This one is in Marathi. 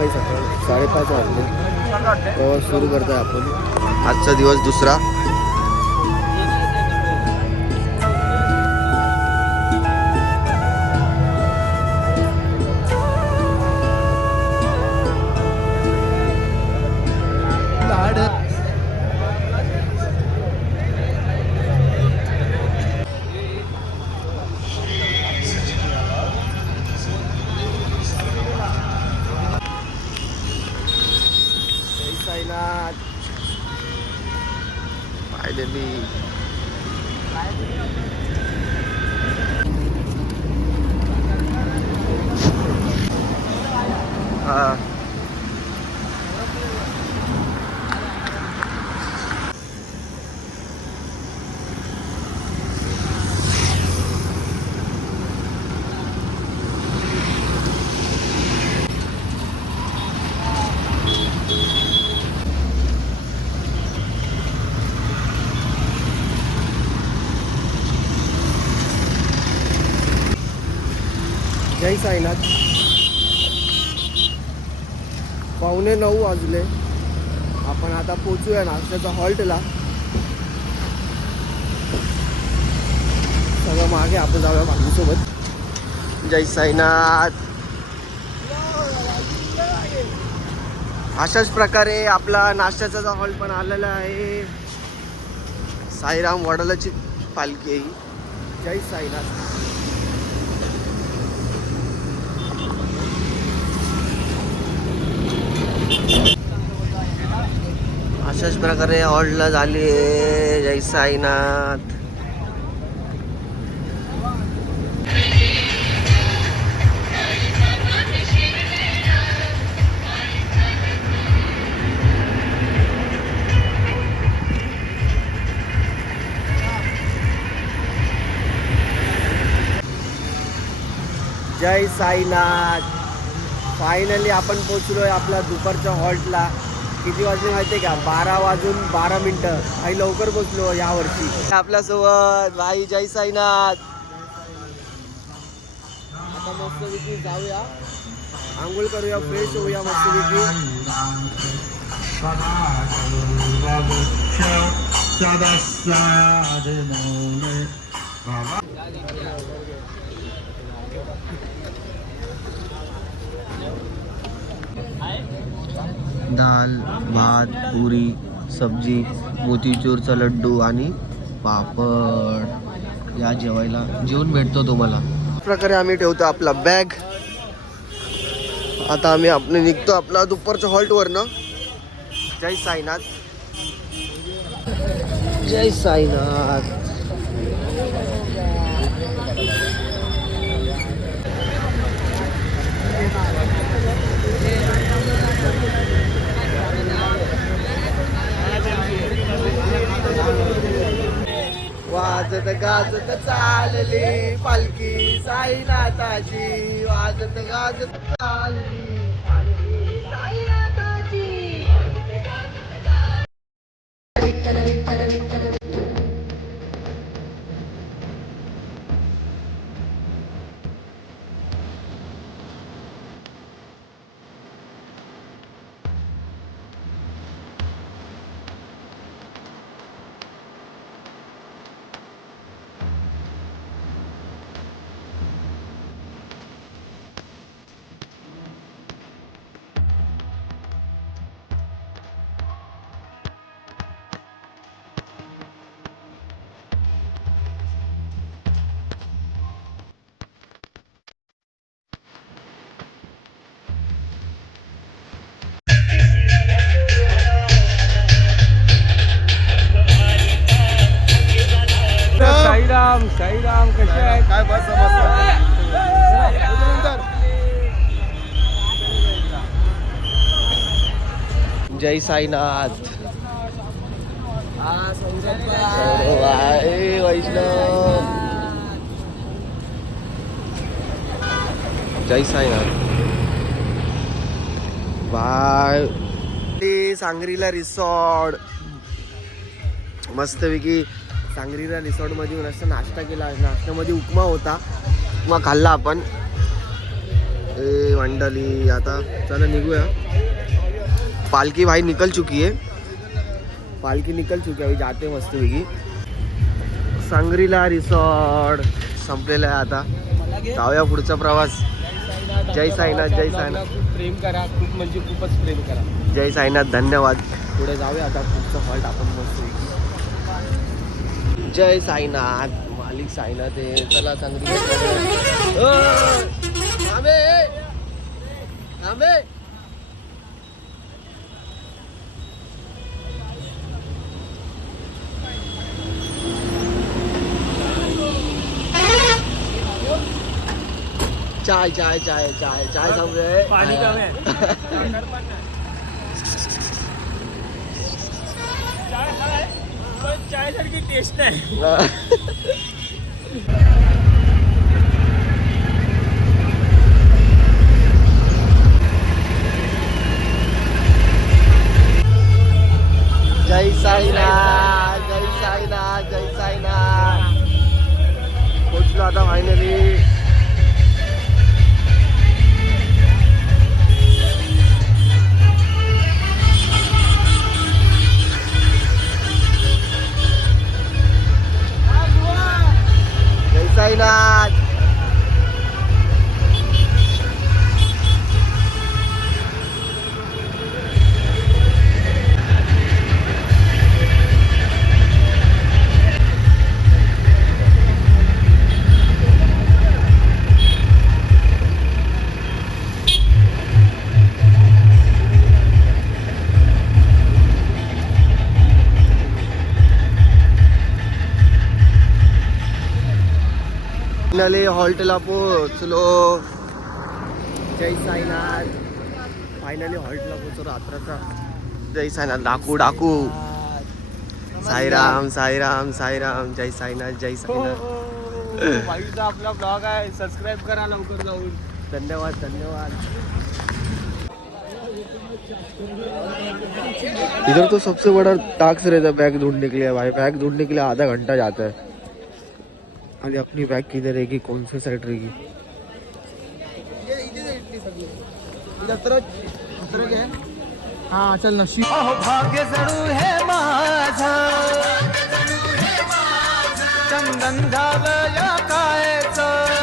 भाई सकाळ 5:30 वाजले. प्रवास सुरू करतोय आपण. आजचा दिवस दुसरा. फायनली हा जय साईनाथ. 9:15 वाजले. आपण आता पोचूया नाश्त्याच्या हॉल्टला. सगळं मागे आपण जाऊया बाकीसोबत. जय साईनाथ. अशाच प्रकारे आपला नाश्त्याचा जो हॉल्ट पण आलेला आहे. साईराम वडालाची पालखी आहे. जय साईनाथ. अशाच प्रकारे हॉल्टला झाली आहे. जय साईनाथ. जय साईनाथ. फायनली आपण पोचलोय आपल्या दुपारच्या हॉल्टला. किती वाजले माहिती आहे का? 12:12 काही लवकर पोचलो यावर्षी. आपल्यासोबत भाई. जय साईनाथ. आता मस्तपैकी जाऊया, आंघोळ करूया, फ्रेश होऊया मस्तपैकी. दाल भात पुरी सब्जी मोतीचूरचा लड्डू आणि पापड. या जेवायला जेवण भेटतो तुम्हाला. प्रकारे आम्ही ठेवतो आपला बॅग. आता आम्ही आपण निघतो आपला दुपारच्या हॉल्टवरनं. जय साईनाथ. जय साईनाथ. वाजत गाजत चालली पालखी साईनाथाची. वाजत गाजत चालली पालखी साईनाथाची. साईराम. साईराम कसे आहे? काय बस जय साईनाथ. वैष्णव. जय साईनाथ. बाय. सांगरीला रिसॉर्ट मस्तपैकी. सांगरीला रिसॉर्टमध्ये येऊन असं नाश्ता केला. नाश्त्यामध्ये उपमा होता. उपमा खाल्ला आपण. मंडली आता चला निघूया. पालकी भाई निकल चुकी है. पालकी निकल चुकी आहे. जाते मस्तपैकी. सांगरीला रिसॉर्ट संपलेला आहे आता. जाऊया पुढचा प्रवास. जय साईनाथ. जय साईनाथ. खूप प्रेम करा. खूप म्हणजे खूपच प्रेम करा. जय साईनाथ. धन्यवाद. पुढे जाऊया आता पुढचा हॉल्ट आपण मस्तपैकी. जय साईनाथ. मालिक साईनाथ आहे. चला सांगली. चाय चाय चाय चाय चाय समजे पाणी कमी आहे. चाय सारखी टेस्ट नाही. जय साईनाथ. जय साईनाथ. जय साईनाथ. पोचलो आता फायनली. जय साईनाथ. फायनली हॉल्टला पोहोचलो. जय साईनाथ. फायनली हॉल्टला पोहोचलो रात्राचा. जय साईनाथ. डाकू डाकू. साईराम साईराम साईराम. जय साईनाथ. जय साईनाथ. वाईचा आपला ब्लॉग आहे. सबस्क्राईब करा लवकर जाऊन. धन्यवाद. धन्यवाद. इधर तो सबसे बड़ा टास्क रहता है बैग ढूंढने के लिए. भाई बैग ढूंढने के लिए आधा घंटा जाता है. अरे अपनी बैग किधर रहेगी. कौन सी साइड रहेगी. हा चल नशीब. भाग्य जणू हे माझा चंदन झालं या कायचं.